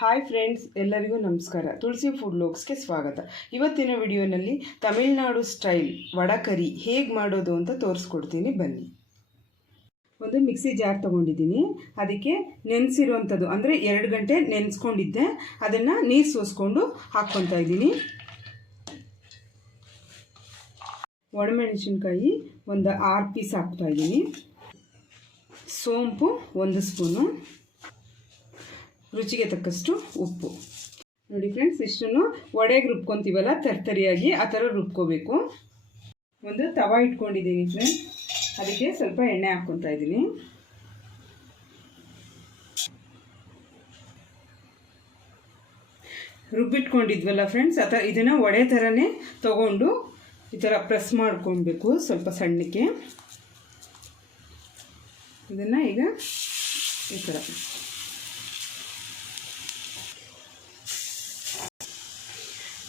Hi friends ಎಲ್ಲರಿಗೂ ನಮಸ್ಕಾರ. ತುಳಸಿ food ಲೋಕ್ಸ್ಗೆ ಸ್ವಾಗತ. ಇವತ್ತಿನ ವಿಡಿಯೋನಲ್ಲಿ ತಮಿಳುನಾಡು ಸ್ಟೈಲ್ ವಡಕರಿ ಹೇಗೆ ಮಾಡೋದು ಅಂತ ತೋರಿಸ್ಕೊಡ್ತೀನಿ ಬನ್ನಿ. ಒಂದು ಮಿಕ್ಸಿ ಜಾರ್ ತೊಗೊಂಡಿದ್ದೀನಿ. ಅದಕ್ಕೆ ನೆನೆಸಿರುವಂಥದ್ದು, ಅಂದರೆ ಎರಡು ಗಂಟೆ ನೆನೆಸ್ಕೊಂಡಿದ್ದೆ. ಅದನ್ನು ನೀರು ಸೋಸ್ಕೊಂಡು ಹಾಕ್ಕೊತಾ ಇದ್ದೀನಿ. ಒಣಮೆಣಸಿನ್ಕಾಯಿ ಒಂದು ಆರು ಪೀಸ್ ಹಾಕ್ತಾಯಿದ್ದೀನಿ ಸೋಂಪು ಒಂದು ಸ್ಪೂನು. ರುಚಿಗೆ ತಕ್ಕಷ್ಟು ಉಪ್ಪು. ನೋಡಿ ಫ್ರೆಂಡ್ಸ್ ಇಷ್ಟನ್ನು ಒಡೆಗೆ ರುಬ್ಕೊತೀವಲ್ಲ, ತರ್ತರಿಯಾಗಿ ಆ ಥರ ರುಬ್ಕೋಬೇಕು. ಒಂದು ತವ ಇಟ್ಕೊಂಡಿದ್ದೀನಿ ಫ್ರೆಂಡ್ಸ್ ಅದಕ್ಕೆ ಸ್ವಲ್ಪ ಎಣ್ಣೆ ಹಾಕ್ಕೊತಾ ಇದ್ದೀನಿ. ರುಬ್ಬಿಟ್ಕೊಂಡಿದ್ವಲ್ಲ ಫ್ರೆಂಡ್ಸ್ ಆ ಥರ ಇದನ್ನು ಒಡೆ ಥರನೇ ತಗೊಂಡು ಈ ಥರ ಪ್ರೆಸ್ ಮಾಡ್ಕೊಳ್ಬೇಕು ಸ್ವಲ್ಪ ಸಣ್ಣಕ್ಕೆ. ಇದನ್ನು ಈಗ ಈ ಥರ.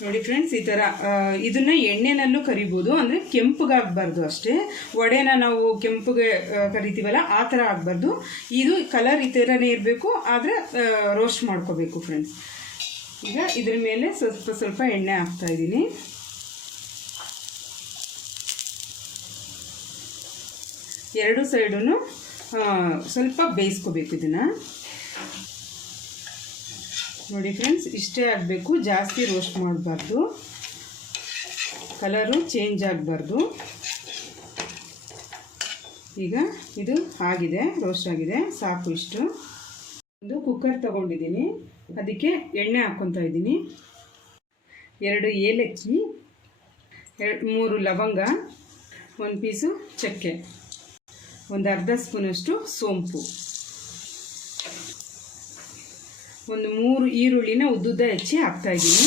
ನೋಡಿ ಫ್ರೆಂಡ್ಸ್ ಈ ಥರ ಇದನ್ನು ಎಣ್ಣೆನಲ್ಲೂ ಕರಿಬೋದು, ಅಂದರೆ ಕೆಂಪಗಾಗಬಾರ್ದು ಅಷ್ಟೇ. ವಡೆನ ನಾವು ಕೆಂಪಗೆ ಕರಿತೀವಲ್ಲ, ಆ ಥರ ಆಗಬಾರ್ದು. ಇದು ಕಲರ್ ಈ ಥರನೇ ಇರಬೇಕು, ಆದರೆ ರೋಸ್ಟ್ ಮಾಡ್ಕೋಬೇಕು ಫ್ರೆಂಡ್ಸ್ ಈಗ ಇದ್ರ ಮೇಲೆ ಸ್ವಲ್ಪ ಸ್ವಲ್ಪ ಎಣ್ಣೆ ಹಾಕ್ತಾ ಇದ್ದೀನಿ. ಎರಡು ಸೈಡೂ ಸ್ವಲ್ಪ ಬೇಯಿಸ್ಕೋಬೇಕು ಇದನ್ನು. ನೋಡಿ ಫ್ರೆಂಡ್ಸ್ ಇಷ್ಟೇ ಆಗಬೇಕು. ಜಾಸ್ತಿ ರೋಸ್ಟ್ ಮಾಡಬಾರ್ದು. ಕಲರು ಚೇಂಜ್ ಆಗಬಾರ್ದು. ಈಗ ಇದು ಆಗಿದೆ ರೋಸ್ಟ್ ಆಗಿದೆ. ಸಾಕು ಇಷ್ಟು. ಒಂದು ಕುಕ್ಕರ್ ತಗೊಂಡಿದ್ದೀನಿ. ಅದಕ್ಕೆ ಎಣ್ಣೆ ಹಾಕ್ಕೊತಾ ಇದ್ದೀನಿ. ಎರಡು ಏಲಕ್ಕಿ, ಎರಡು, ಮೂರು ಲವಂಗ, ಒಂದು ಪೀಸು ಚಕ್ಕೆ. ಒಂದು ಅರ್ಧ ಸ್ಪೂನಷ್ಟು ಸೋಂಪು. ಒಂದು ಮೂರು ಈರುಳ್ಳಿನ ಉದ್ದುದ್ದ ಹೆಚ್ಚಿ ಹಾಕ್ತಾ ಇದ್ದೀನಿ.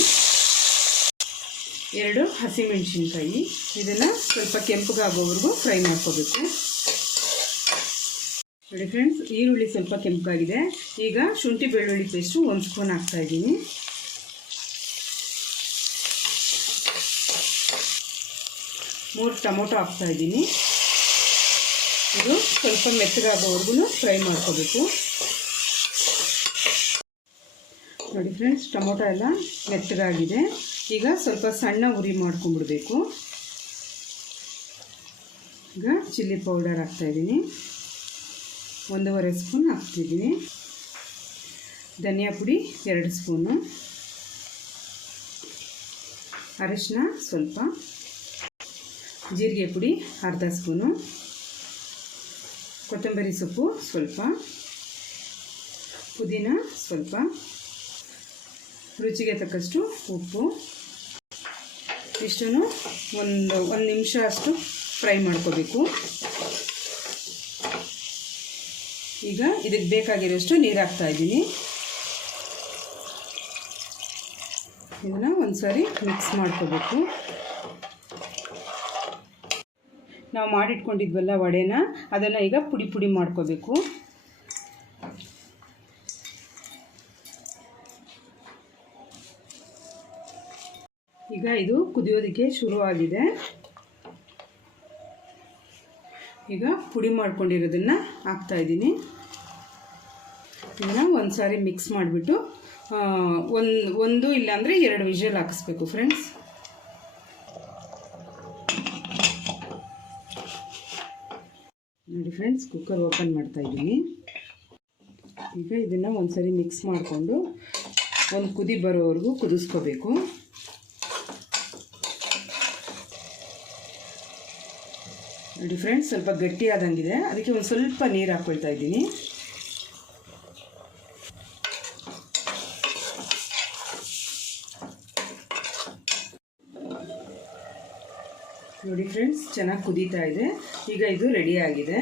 ಎರಡು ಹಸಿಮೆಣಸಿನ್ಕಾಯಿ. ಇದನ್ನು ಸ್ವಲ್ಪ ಕೆಂಪಗಾಗೋವರೆಗೂ ಫ್ರೈ ಮಾಡ್ಕೋಬೇಕು. ನೋಡಿ ಫ್ರೆಂಡ್ಸ್ ಈರುಳ್ಳಿ ಸ್ವಲ್ಪ ಕೆಂಪಾಗಿದೆ ಈಗ ಶುಂಠಿ ಬೆಳ್ಳುಳ್ಳಿ ಪೇಸ್ಟು ಒಂದು ಸ್ಪೂನ್ ಹಾಕ್ತಾ ಇದ್ದೀನಿ. ಮೂರು ಟೊಮೊಟೊ ಹಾಕ್ತಾ ಇದ್ದೀನಿ. ಇದು ಸ್ವಲ್ಪ ಮೆತ್ತಗಾಗೋವರೆಗೂ ಫ್ರೈ ಮಾಡ್ಕೋಬೇಕು. ನೋಡಿ ಫ್ರೆಂಡ್ಸ್, ಟೊಮೊಟೊ ಎಲ್ಲ ಮೆತ್ತಗಾಗಿದೆ. ಈಗ ಸ್ವಲ್ಪ ಸಣ್ಣ ಉರಿ ಮಾಡ್ಕೊಂಡ್ಬಿಡ್ಬೇಕು. ಈಗ ಚಿಲ್ಲಿ ಪೌಡರ್ ಹಾಕ್ತಾಯಿದ್ದೀನಿ ಒಂದೂವರೆ ಸ್ಪೂನ್ ಹಾಕ್ತಿದ್ದೀನಿ. ಧನಿಯಾ ಪುಡಿ ಎರಡು ಸ್ಪೂನು. ಅರಿಶಿನ ಸ್ವಲ್ಪ. ಜೀರಿಗೆ ಪುಡಿ ಅರ್ಧ ಸ್ಪೂನು. ಕೊತ್ತಂಬರಿ ಸೊಪ್ಪು ಸ್ವಲ್ಪ. ಪುದೀನ ಸ್ವಲ್ಪ. ರುಚಿಗೆ ತಕ್ಕಷ್ಟು ಉಪ್ಪು. ಇಷ್ಟನ್ನು ಒಂದು ಒಂದು ನಿಮಿಷ ಅಷ್ಟು ಫ್ರೈ ಮಾಡ್ಕೋಬೇಕು. ಈಗ ಇದಕ್ಕೆ ಬೇಕಾಗಿರೋಷ್ಟು ನೀರು ಹಾಕ್ತಾ ಇದ್ದೀನಿ. ಇದನ್ನು ಒಂದು ಸಾರಿ ಮಿಕ್ಸ್ ಮಾಡ್ಕೋಬೇಕು. ನಾವು ಮಾಡಿಟ್ಕೊಂಡಿದ್ವಲ್ಲ ವಡೆನ, ಅದನ್ನು ಈಗ ಪುಡಿ ಪುಡಿ ಮಾಡ್ಕೋಬೇಕು. ಈಗ ಇದು ಕುದಿಯೋದಕ್ಕೆ ಶುರುವಾಗಿದೆ. ಈಗ ಪುಡಿ ಮಾಡ್ಕೊಂಡಿರೋದನ್ನು ಹಾಕ್ತಾಯಿದ್ದೀನಿ ಇದನ್ನು ಒಂದು ಸಾರಿ ಮಿಕ್ಸ್ ಮಾಡಿಬಿಟ್ಟು ಒಂದು ಒಂದು ಇಲ್ಲಾಂದರೆ ಎರಡು ವಿಷಲ್ ಹಾಕಿಸ್ಬೇಕು ಫ್ರೆಂಡ್ಸ್ ನೋಡಿ ಫ್ರೆಂಡ್ಸ್ ಕುಕ್ಕರ್ ಓಪನ್ ಮಾಡ್ತಾ ಇದ್ದೀನಿ. ಈಗ ಇದನ್ನು ಒಂದು ಸಾರಿ ಮಿಕ್ಸ್ ಮಾಡಿಕೊಂಡು, ಒಂದು ಕುದಿ ಬರೋವರೆಗೂ ಕುದಿಸ್ಕೋಬೇಕು. ನೋಡಿ ಫ್ರೆಂಡ್ಸ್, ಸ್ವಲ್ಪ ಗಟ್ಟಿ ಆದಂಗಿದೆ ಅದಕ್ಕೆ ಒಂದು ಸ್ವಲ್ಪ ನೀರು ಹಾಕ್ಕೊಳ್ತಾ ಇದ್ದೀನಿ. ನೋಡಿ ಫ್ರೆಂಡ್ಸ್, ಚೆನ್ನಾಗಿ ಕುದೀತಾ ಇದೆ. ಈಗ ಇದು ರೆಡಿ ಆಗಿದೆ.